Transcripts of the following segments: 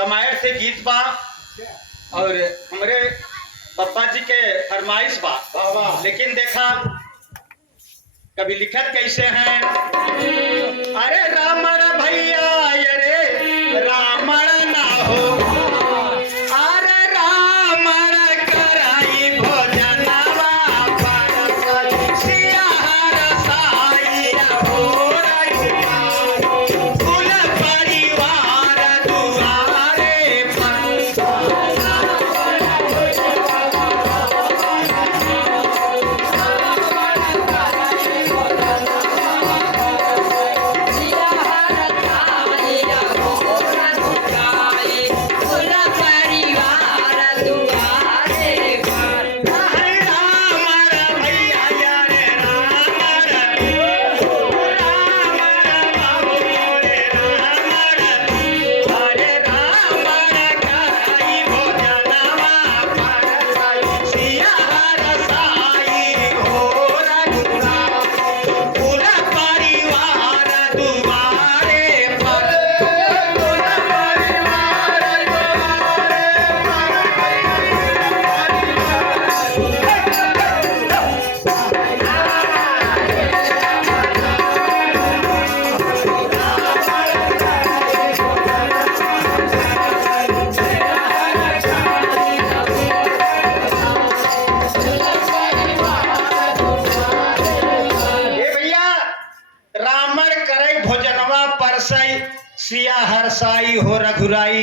रामायण से गीत बा और हमारे पप्पा जी के फरमाइश बा। लेकिन देखा कभी लिखत कैसे हैं, अरे रामण भैया अरे रामण ना हो, अरे रामण कराई भोजनवा पर सिया हर साई हो कुल परिवार दुआरे पर। सिया हरसाई हो रघुराई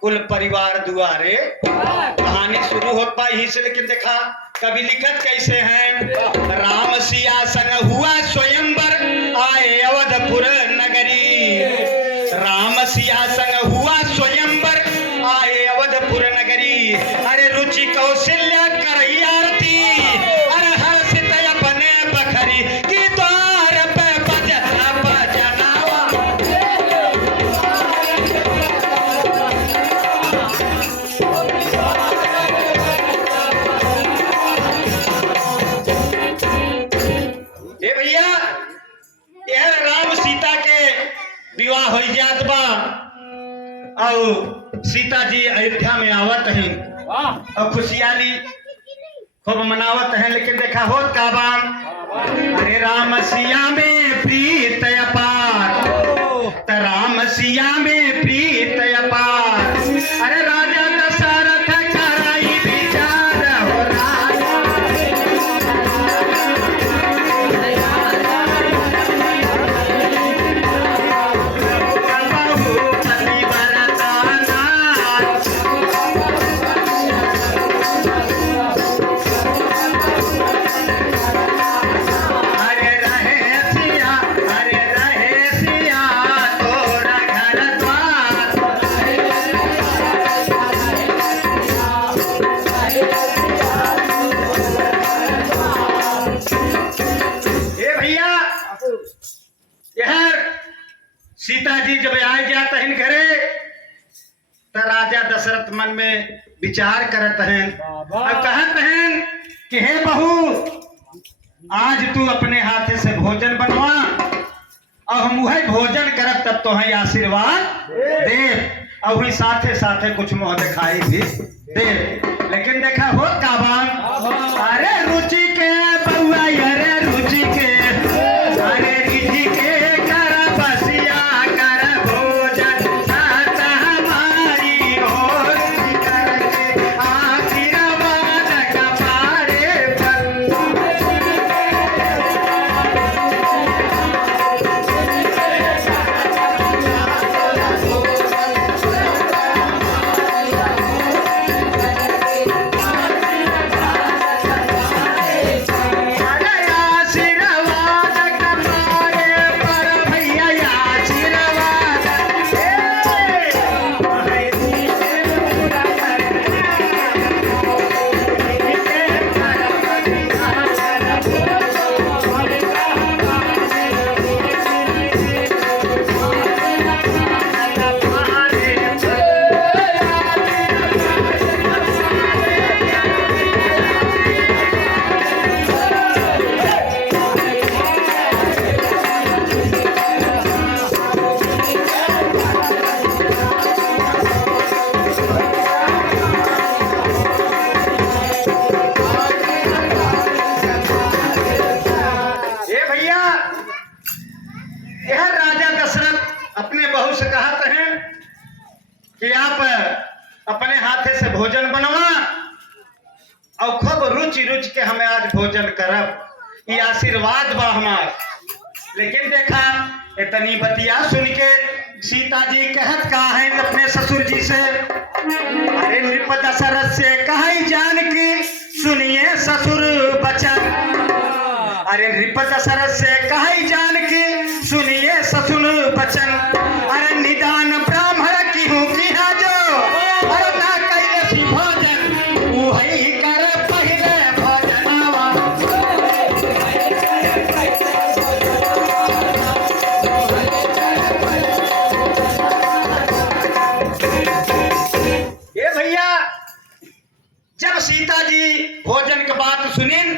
कुल परिवार दुआरे। कहानी शुरू हो पाई ही से, लेकिन देखा कभी लिखत कैसे हैं, राम सिया संग हुआ स्वयंवर आए अवधपुर नगरी। राम सिया संग हुआ स्वयंवर आए अवधपुर नगरी। अरे रुचि कौशल्या करई आरती, अरे हर्षित अपने बखरी की द्वार पे बजना बजनावा। विवाह हो जात बा और सीता जी अयोध्या में आवत हैं और खुशियाली खूब मनावत हैं। लेकिन देखा हो का बाम, अरे राम सिया में प्रीत अपार, त राम सिया में प्रीत अपार। अरे राजा दशरथ कराई विचार हो राजा, सीता जी जब आए जात हैं घरे तो राजा दशरथ मन में विचार करत हैं और कहत हैं कि हे बहू, आज तू अपने हाथे से भोजन बनवा और हम वही भोजन करब तब तो है आशीर्वाद दे और वही साथे साथे कुछ मुँह दिखाई भी दे। लेकिन देखा हो का बात, अरे रुचि के बउआ अरे रुचि के, अरे रिझी के कर बसिया कर भोजन साथ हमारी हो करके आशीर्वाद कपारे पर। से भोजन बनवा और खूब रुचि रुचि के हमें आज भोजन करब, ये आशीर्वाद बा हमार। लेकिन देखा इतनी बतिया सुन के सीता जी कहत का है अपने ससुर जी से, अरे नृप दशरथ से कहे जान की सुनिए ससुर बचन। अरे नृप दशरथ से कहे जान की सुनिए ससुर बचन। अरे निदान ब्राह्मण की हूँ की है जो अरे ना कैले भोजन वही कर पहले भोजनवा। ये भैया जब सीता जी भोजन की बात सुनिन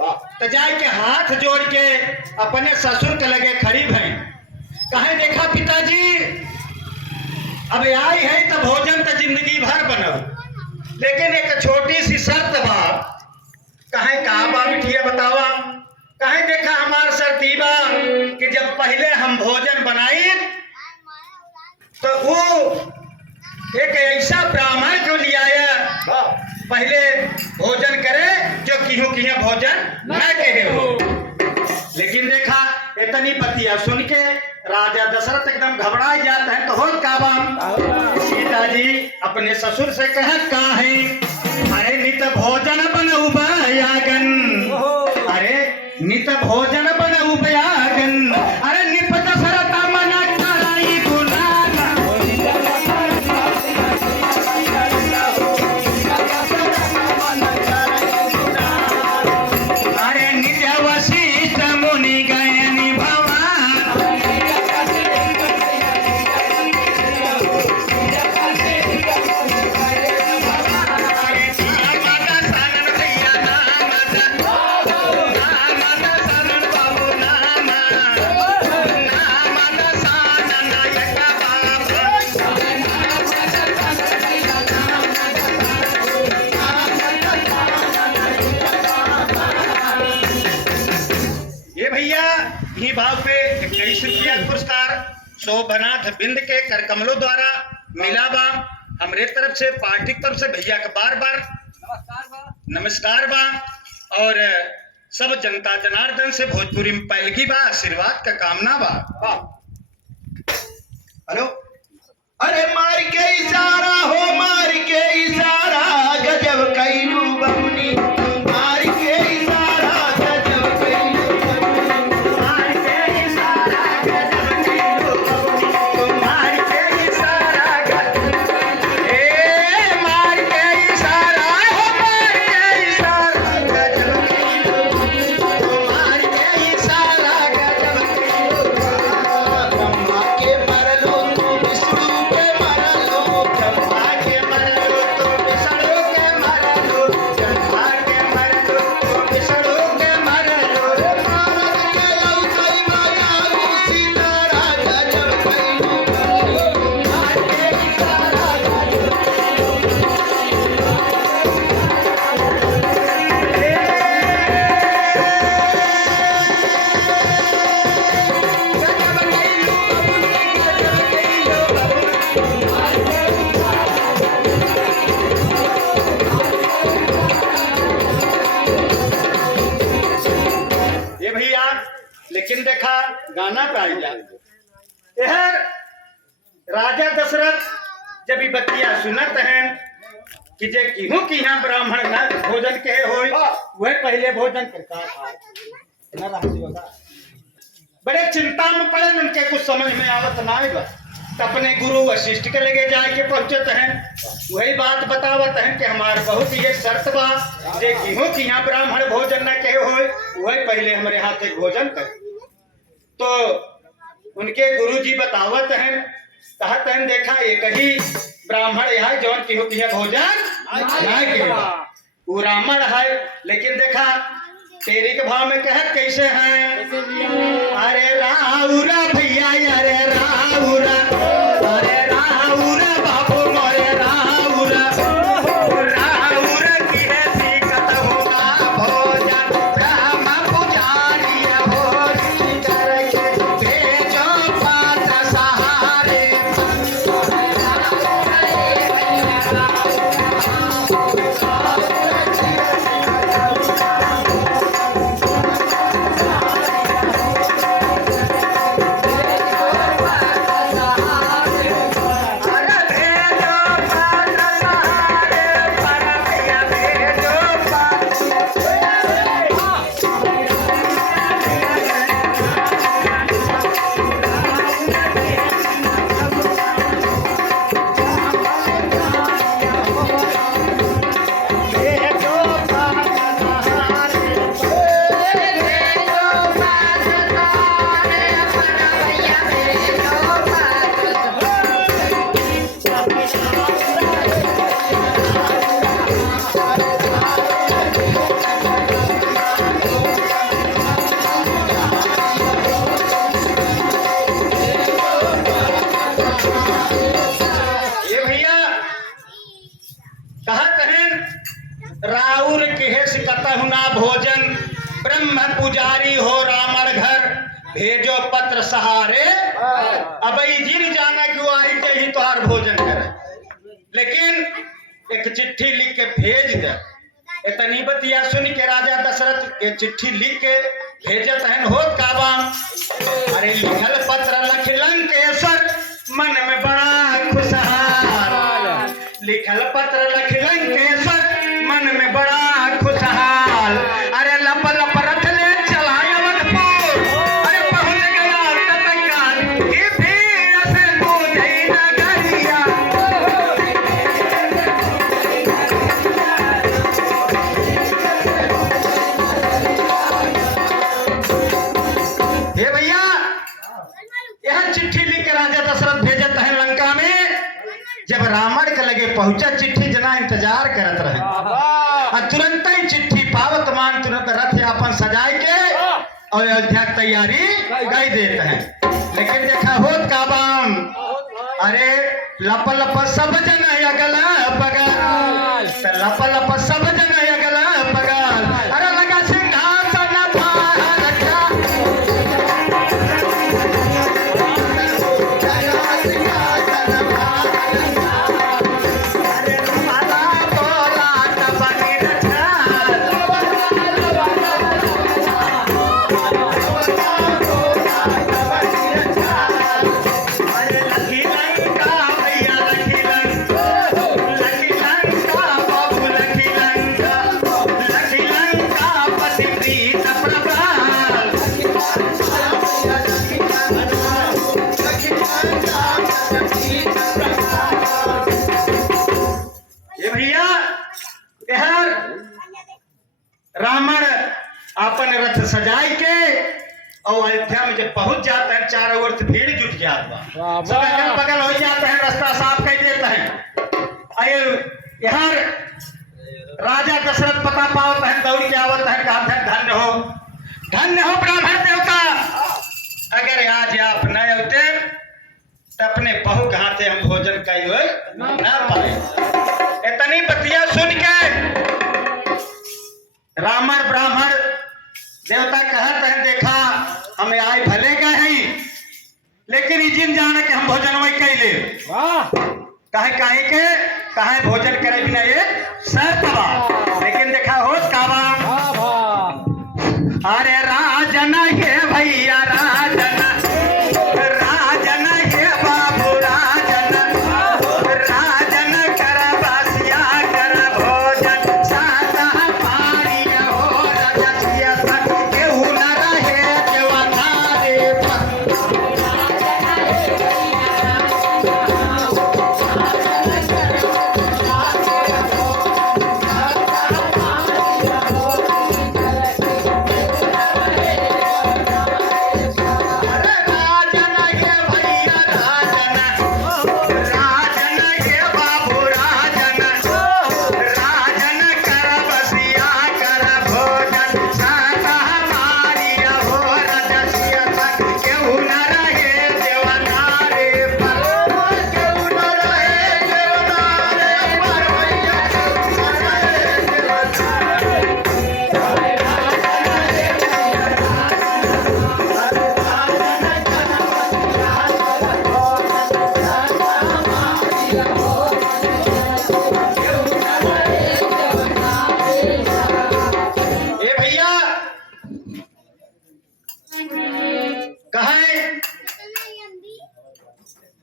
तो जाए के हाथ जोड़ के अपने ससुर के लगे खड़ी भई, कहे देखा पिताजी अब आई है तो भोजन तो जिंदगी भर बनब, लेकिन एक छोटी सी शर्त बा। कहे कहा बा बिटिया बतावा। कहे देखा हमार शर्त ई बा कि जब पहले हम भोजन बनाई तो वो एक ऐसा ब्राह्मण जो लिया पहले भोजन करे जो किहू किया भोजन न कहे हो। लेकिन देखा इतनी बतिया सुन के राजा दशरथ एकदम घबरा जाता है। तो हो का बाम सीता जी अपने ससुर से कहत का है, अरे नित भोजन बनऊ बयागन। अरे नित भोजन बनऊ बयागन। अरे निप दशरथ मना कराई गुलाना। अरे नित्य वशिष्ठ मुनि गयनि भवन। ही भाव पे 21 रुपया पुरस्कार शोभनाथ बिंद के कर कमलों द्वारा मिला बा। हमरे तरफ से पार्टी की तरफ से भैया का बार बार नमस्कार बा। और सब जनता जनार्दन से भोजपुरी में पहलगी बा आशीर्वाद का कामना बा। हेलो। अरे मार के इशारा हो मार के इशारा गजब कैलू बमुनी। मार के इशारा गजब कैलू बमुनी। मार के इशारा गजब कैलू बमुनी। मार के इशारा मार के इशारा हो मार के इशारा गजब कैलू बमुनी। मार के इशारा गजब कैलू ब्रह्मा के मरलो तू विष्णु के मरलो। ब्रह्मा के मरलो तो विष्णु के मरलो। ब्रह्मा के मरलो तो विष्णु के मरलो। नारद के अवतारी माया सीतारा गजब कैलू बमुनी। मार के इशारा ये भैया लेकिन देखा गाना पे आई जाए। यह राजा दशरथ जब ये बतिया सुनत हैं कि जे किहू की यहाँ ब्राह्मण न भोजन के होय वह पहले भोजन करता था न राजी होगा। बड़े चिंता में पड़े उनके कुछ समझ में आवत ना आएगा। तो अपने गुरु वशिष्ठ के लगे जाए के पहुंचत हैं। वही बात बतावत हैं कि हमारे बहुत ये शर्त बा जे किहू की यहाँ ब्राह्मण भोजन न के होय वही पहले हमारे हाथ एक भोजन करे। तो उनके गुरुजी बतावत हैं कहत हैं देखा एक ही ब्राह्मण है जौन किहू की भोजन ना के वो ब्राह्मण है। लेकिन देखा तेरी के भाव में कहत कैसे हैं। अरे राउरा भैया अरे राउरा अरे राउरा बाबू मोरे राउरा राउरा की है सीखत होगा भोजन ब्रह्म पुजारी भोजन करके भेजो पात्र सहारे। करहु ना भोजन, ब्रह्म पुजारी हो रामर घर, भेजो पत्र सहारे। अब जिन जाना कि वो आई के ही तोहार भोजन करे, लेकिन एक चिट्ठी लिख के भेज दे। इतनी बतिया सुन के राजा दशरथ एक चिट्ठी लिख के भेजत हन। होत काबा, अरे लिखल पत्र लख लंकेश्वर, मन में बड़ा खुशहाल। लिखल पत्र लख लंकेश्वर, मन में बड़ा खुशहाल। अरे लप लप रथ ले चलाया अवधपुर, अरे पहुंच गया तत्काल की भीड़ से बूझई नगरिया। हे भैया, यह चिट्ठी लिख के राजा दशरथ भेजत है लंका में। जब रावण के लगे पहुंचा चिट्ठी, जना इंतजार करत रहे और तुरंत ही चिट्ठी पावत मान तुरंत रथ अपन सजाए के और अयोध्या की तैयारी कर देते हैं। लेकिन देखा होत का बाम, अरे लप लप सब जन अगल बगल, लप लप सब जन अगल बगल। अरे लगा सिंहासन भार रखा, रावण अपन रथ सजाए के और अयोध्या में जब पहुंच जाता है, चारों ओर से भीड़ जुट जाता है, सब अगल बगल हो जाते हैं, रास्ता साफ कर देते हैं। यहाँ राजा दशरथ पता पावत है, दौड़ के आवत है, कहा धन्य हो ब्राह्मण देवता, अगर आज आप न होते तो अपने बहू कहाँ थे हम भोजन का ना पाए। इतनी बतिया सुन के रामर ब्राह्मण देवता कहते हैं, देखा हमें आए भले गए हैं, लेकिन जिन जाने के हम भोजन वही कैले काहे के कहे भोजन करे बिना ये शर्त बा। लेकिन देखा होत का बा, अरे राजन हे भैया राजन, राजन हे बाबू राजन, राजन कर बसिया कर भोजन, सादा पानी हो रजसिया सन, केहू न रहे देवनारे पर।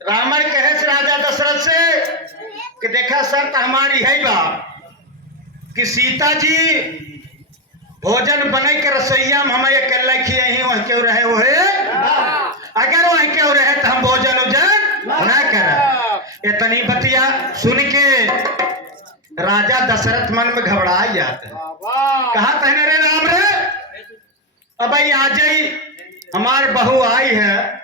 रावण कहे राजा दशरथ से कि देखा शर्त हमारी है बा कि सीता जी भोजन बने के रसोईया में हमें अकेला खिए वह क्यों रहे वो है, अगर वह क्यों रहे तो हम भोजन उजन ना करे। इतनी बतिया सुन के राजा दशरथ मन में घबरा जाते हैं, कहा कहने रे राम रे, अब आ जाई हमार बहू आई है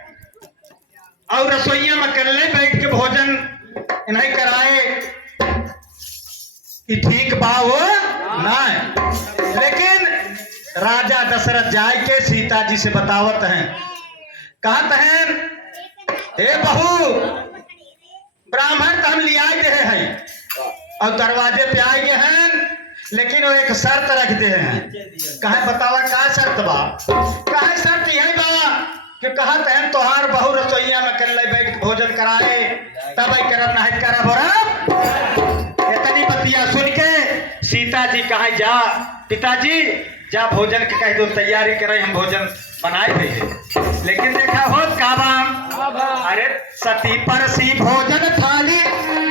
और रसोईया में अकेले बैठ के भोजन नहीं कराए कि ठीक बा वो ना। लेकिन राजा दशरथ जाए के सीता जी से बतावत हैं, कहत हैं हे बहू ब्राह्मण तो हम लिया गए हैं और दरवाजे पे आए गए हैं लेकिन वो एक शर्त रखते हैं। कहे बतावा का शर्त बा? कहे शर्त यही बा कि कहत है तोहार बहु रसोईया में कर ले बैठ भोजन कराए तब करब नहीं करब और इतनी बतिया सुन के सीता जी कहे जा पिताजी जा भोजन के कह दो तैयारी करे हम भोजन बनाए थे। लेकिन देखा होत का बाम अरे सती परसी भोजन थाली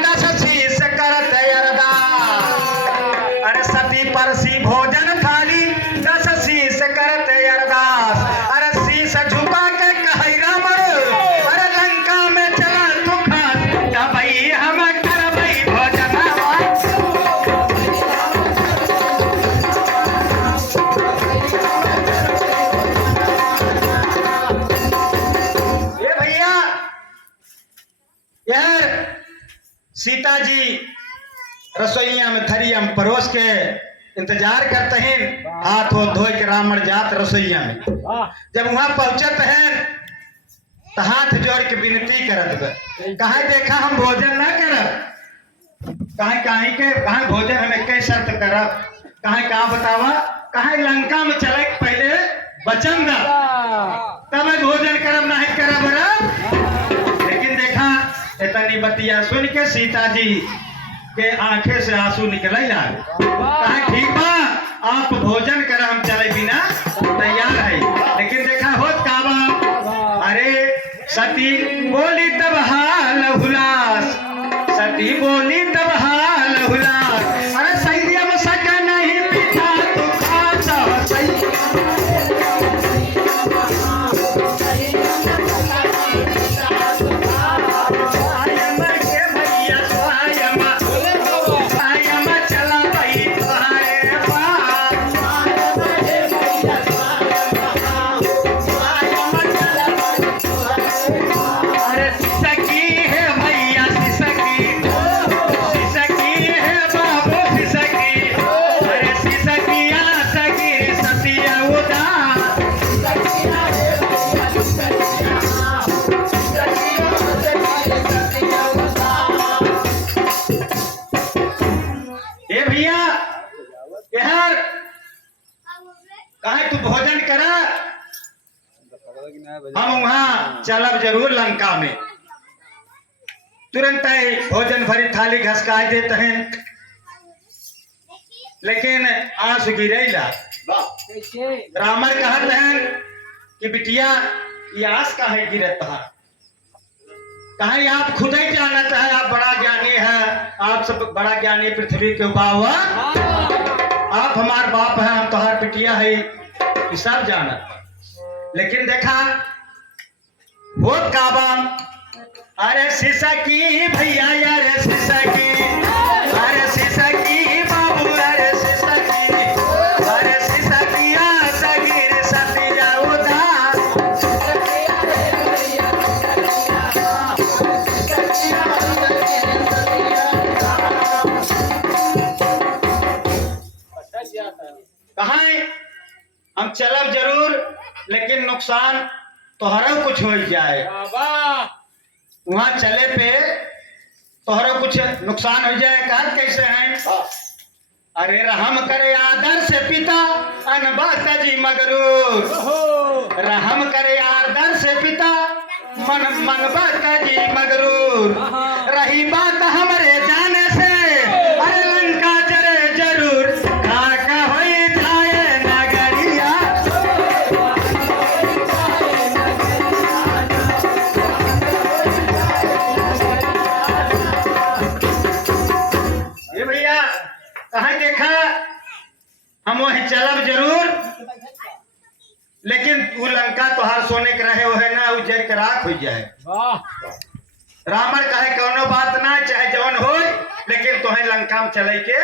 10 शीश करत अरदास। अरे सती परसी भोजन थाली 10 शीश करत अरदास। अरे शीश झुका के कहे राम अरे लंका में चला तू खास तबई हम करबई भोजन। यार सीता जी रसोईया में थरिया में परोस के इंतजार करते हैं। हाथ हो धो के रावण जात रसोईया में जब वहां पहुंचत हैं तो हाथ जोड़ के विनती करत कहा देखा हम भोजन ना करब कहा भोजन हम एक शर्त करब कहा बतावा कहा लंका में चले पहले वचन दा तब भोजन करब नहीं करब। लेकिन देखा इतनी बतिया सुन के सीता जी के आंखें से आंसू निकल कहा ठीक बा आप भोजन कर हम चले बिना तैयार है। लेकिन देखा होत का बा अरे सती बोली तब हाल हुलास सती बोली तब हाल हुलास। अरे सैया में सका नहीं पिता तू खाता सही हम वहां चलब जरूर लंका में। तुरंत ही भोजन भरी थाली घसकाए देते हैं। लेकिन आंसू गिरेला रामर कहत हैं कि बिटिया ये आंस काहे गिरत है कहे आप खुद ही जानत है आप बड़ा ज्ञानी है आप सब बड़ा ज्ञानी पृथ्वी के उपाव आप हमार बाप है हम तोहार बिटिया है ये सब जानत। लेकिन देखा बहुत काबाम अरे शीशा की भैया यार शीशा की अरे शीशा की बाबू अरे शीशा की आशा गिर सती जाओ कहा हम चलब जरूर लेकिन नुकसान तोहरा कुछ हो जाए। वहां चले पे तोहरा कुछ नुकसान हो जाए कहा कैसे हैं अरे रहम करे आदर से पिता अनबात जी मगरूर रहम करे आदर से पिता मन बात जी मगरूर रही बात हमारे जाने से अरे लंका जरे जरूर खाका हो जाए नगरिया। ये भैया कहा देखा हम वही चलब जरूर लेकिन वो लंका तोहार सोने के रहे हो है ना वो जर के राख हो जाए। रावण कहे कोनो बात ना चाहे जवन हो लेकिन तोहे लंका में चले के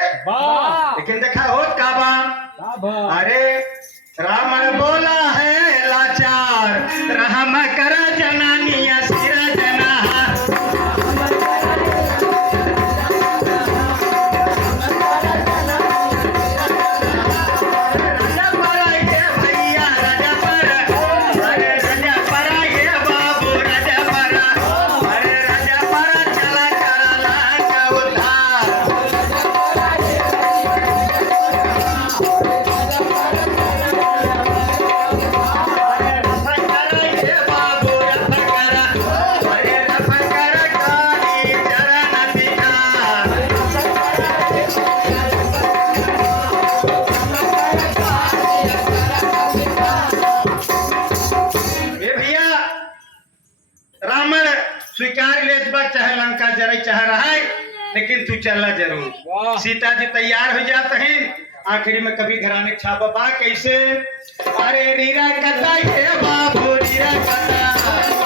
लेकिन देखा होत का बा अरे रावण बोला है लाचार रहम कर जनानिया सिरा जना जरा चाह रहा है, लेकिन तू चला जरूर। सीता जी तैयार हो जाते हैं। आखिरी में कभी घराने छापा बा कैसे, अरे रीरा कथा ये बाबू रीरा कथा